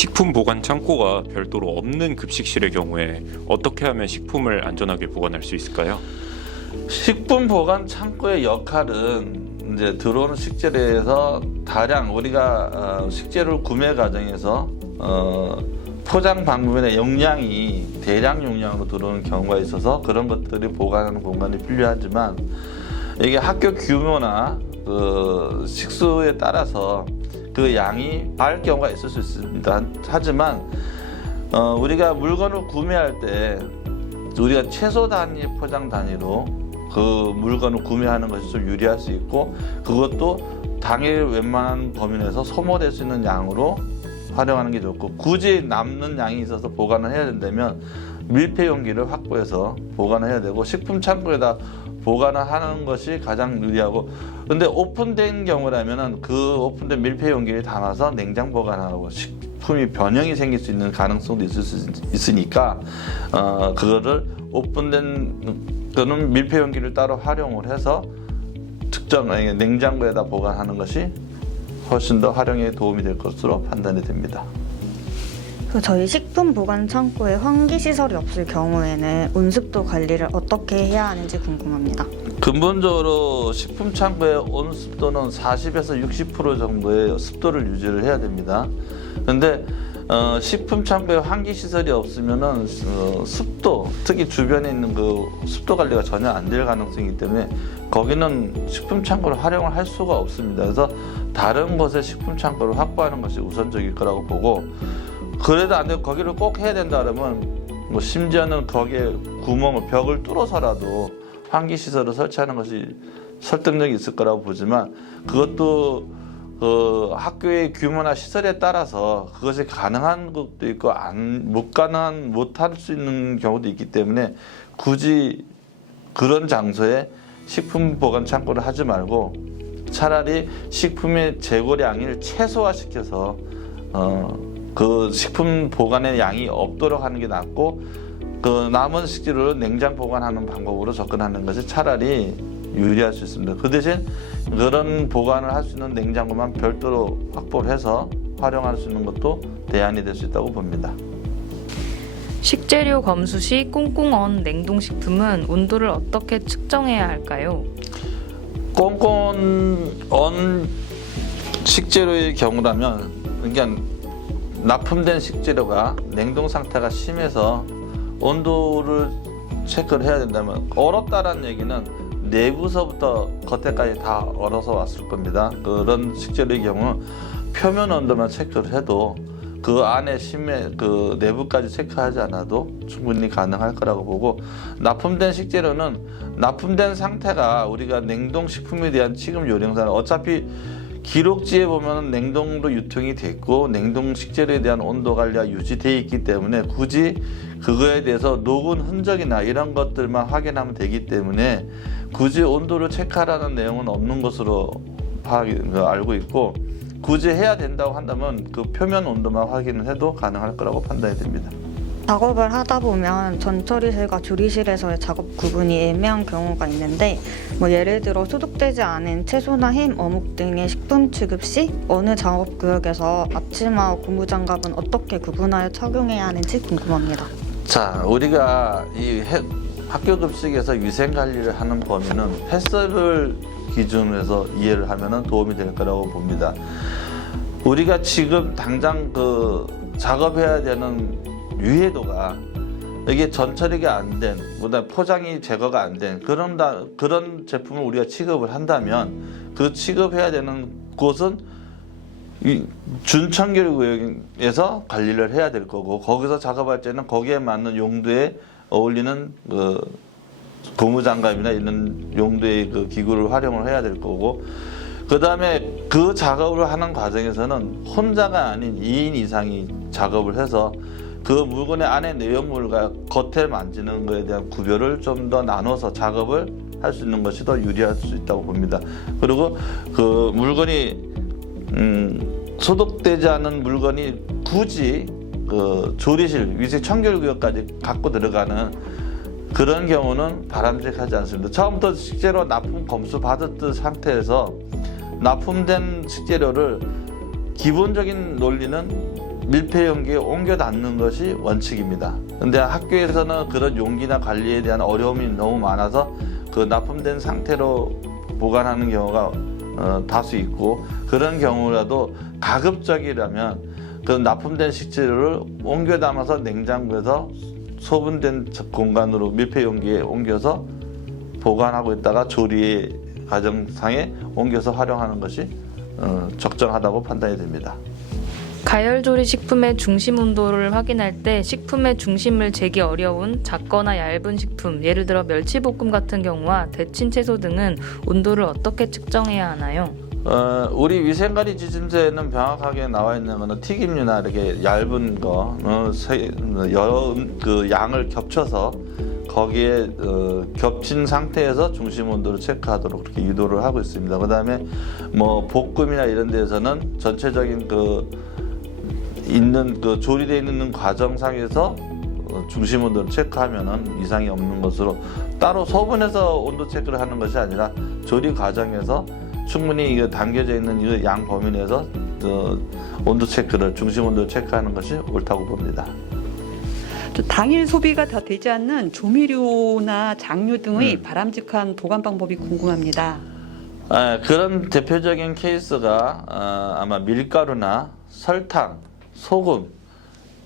식품 보관 창고가 별도로 없는 급식실의 경우에 어떻게 하면 식품을 안전하게 보관할 수 있을까요? 식품 보관 창고의 역할은 이제 들어오는 식재료에서 다량 우리가 식재료를 구매 과정에서 포장 방법의 용량이 대량 용량으로 들어오는 경우가 있어서 그런 것들이 보관하는 공간이 필요하지만 이게 학교 규모나 그 식수에 따라서 그 양이 다를 경우가 있을 수 있습니다. 하지만 우리가 물건을 구매할 때 우리가 최소 단위 포장 단위로 그 물건을 구매하는 것이 좀 유리할 수 있고 그것도 당일 웬만한 범위 내에서 소모될 수 있는 양으로 활용하는 게 좋고 굳이 남는 양이 있어서 보관을 해야 된다면 밀폐 용기를 확보해서 보관을 해야 되고 식품 창고에다 보관을 하는 것이 가장 유리하고 근데 오픈된 경우라면은 그 오픈된 밀폐 용기를 담아서 냉장 보관하고 식품이 변형이 생길 수 있는 가능성도 있을 수 있으니까 그거를 오픈된 또는 밀폐 용기를 따로 활용을 해서 특정 냉장고에다 보관하는 것이 훨씬 더 활용에 도움이 될 것으로 판단이 됩니다. 저희 식품 보관 창고에 환기 시설이 없을 경우에는 온습도 관리를 어떻게 해야 하는지 궁금합니다. 근본적으로 식품 창고의 온습도는 40에서 60% 정도의 습도를 유지를 해야 됩니다. 그런데 식품 창고에 환기 시설이 없으면은 습도, 특히 주변에 있는 그 습도 관리가 전혀 안 될 가능성이기 때문에 거기는 식품 창고를 활용을 할 수가 없습니다. 그래서 다른 곳에 식품 창고를 확보하는 것이 우선적일 거라고 보고 그래도 안 되고 거기를 꼭 해야 된다 그러면 뭐 심지어는 거기에 구멍을 벽을 뚫어서라도 환기 시설을 설치하는 것이 설득력이 있을 거라고 보지만 그것도 그 학교의 규모나 시설에 따라서 그것이 가능한 것도 있고 못할 수 있는 경우도 있기 때문에 굳이 그런 장소에 식품 보관 창고를 하지 말고 차라리 식품의 재고량을 최소화시켜서 그 식품 보관의 양이 없도록 하는 게 낫고 그 남은 식재료를 냉장 보관하는 방법으로 접근하는 것이 차라리 유리할 수 있습니다. 그 대신 그런 보관을 할 수 있는 냉장고만 별도로 확보를 해서 활용할 수 있는 것도 대안이 될 수 있다고 봅니다. 식재료 검수 시 꽁꽁 언 냉동식품은 온도를 어떻게 측정해야 할까요? 꽁꽁 언 식재료의 경우라면 그러니까 납품된 식재료가 냉동 상태가 심해서 온도를 체크를 해야 된다면 얼었다라는 얘기는 내부서부터 겉에까지 다 얼어서 왔을 겁니다. 그런 식재료의 경우는 표면 온도만 체크를 해도 그 안에 그 내부까지 체크하지 않아도 충분히 가능할 거라고 보고 납품된 식재료는 납품된 상태가 우리가 냉동식품에 대한 취급 요령사는 어차피 기록지에 보면 냉동으로 유통이 됐고 냉동 식재료에 대한 온도 관리가 유지되어 있기 때문에 굳이 그거에 대해서 녹은 흔적이나 이런 것들만 확인하면 되기 때문에 굳이 온도를 체크하라는 내용은 없는 것으로 알고 있고 굳이 해야 된다고 한다면 그 표면 온도만 확인을 해도 가능할 거라고 판단이 됩니다. 작업을 하다 보면 전처리실과 조리실에서의 작업 구분이 애매한 경우가 있는데 예를 들어 소독되지 않은 채소나 햄, 어묵 등의 식품 취급 시 어느 작업구역에서 앞치마와 고무장갑은 어떻게 구분하여 착용해야 하는지 궁금합니다. 자, 우리가 이 학교 급식에서 위생 관리를 하는 범위는 햇섭을 기준으로 해서 이해를 하면 도움이 될 거라고 봅니다. 우리가 지금 당장 그 작업해야 되는 유해도가 이게 전처리가 안 된, 그다음에 포장이 제거가 안 된 그런 제품을 우리가 취급을 한다면 그 취급해야 되는 곳은 이 준청결 구역에서 관리를 해야 될 거고 거기서 작업할 때는 거기에 맞는 용도에 어울리는 그 고무장갑이나 이런 용도의 그 기구를 활용을 해야 될 거고 그 다음에 그 작업을 하는 과정에서는 혼자가 아닌 2인 이상이 작업을 해서 그 물건의 안에 내용물과 겉을 만지는 것에 대한 구별을 좀 더 나눠서 작업을 할 수 있는 것이 더 유리할 수 있다고 봅니다. 그리고 그 물건이 소독되지 않은 물건이 굳이 그 조리실, 위생 청결구역까지 갖고 들어가는 그런 경우는 바람직하지 않습니다. 처음부터 식재료 납품 검수 받았던 상태에서 납품된 식재료를 기본적인 논리는 밀폐 용기에 옮겨 닫는 것이 원칙입니다. 근데 학교에서는 그런 용기나 관리에 대한 어려움이 너무 많아서 그 납품된 상태로 보관하는 경우가 다수 있고, 그런 경우라도 가급적이라면 그 납품된 식재료를 옮겨 담아서 냉장고에서 소분된 공간으로 밀폐 용기에 옮겨서 보관하고 있다가 조리 과정상에 옮겨서 활용하는 것이 적정하다고 판단이 됩니다. 가열조리 식품의 중심 온도를 확인할 때 식품의 중심을 재기 어려운 작거나 얇은 식품, 예를 들어 멸치볶음 같은 경우와 데친 채소 등은 온도를 어떻게 측정해야 하나요? 우리 위생관리 지침서에는 명확하게 나와 있는 거는 튀김류나 이렇게 얇은 거 여러 그 양을 겹쳐서 거기에 겹친 상태에서 중심 온도를 체크하도록 그렇게 유도를 하고 있습니다. 그다음에 뭐 볶음이나 이런 데서는 전체적인 있는 조리되어 있는 과정상에서 중심 온도를 체크하면은 이상이 없는 것으로, 따로 소분해서 온도 체크를 하는 것이 아니라 조리 과정에서 충분히 이거 담겨져 있는 이 양 범위 내에서 온도 체크를, 중심 온도를 체크하는 것이 옳다고 봅니다. 당일 소비가 다 되지 않는 조미료나 장류 등의 바람직한 보관 방법이 궁금합니다. 그런 대표적인 케이스가 아마 밀가루나 설탕, 소금,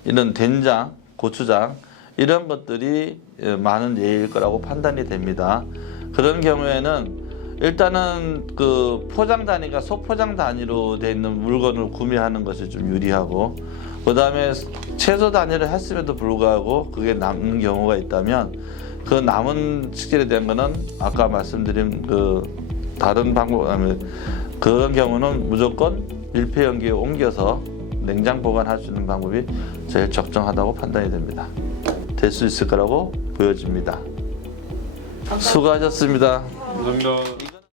이런 된장, 고추장 이런 것들이 많은 예일 거라고 판단이 됩니다. 그런 경우에는 일단은 그 포장 단위가 소포장 단위로 되어 있는 물건을 구매하는 것이 좀 유리하고, 그 다음에 채소 단위를 했음에도 불구하고 그게 남는 경우가 있다면 그 남은 식재료에 대한 거는 아까 말씀드린 그 다른 방법, 그런 경우는 무조건 밀폐 용기에 옮겨서 냉장 보관할 수 있는 방법이 제일 적정하다고 판단이 됩니다. 될 수 있을 거라고 보여집니다. 수고하셨습니다. 감사합니다.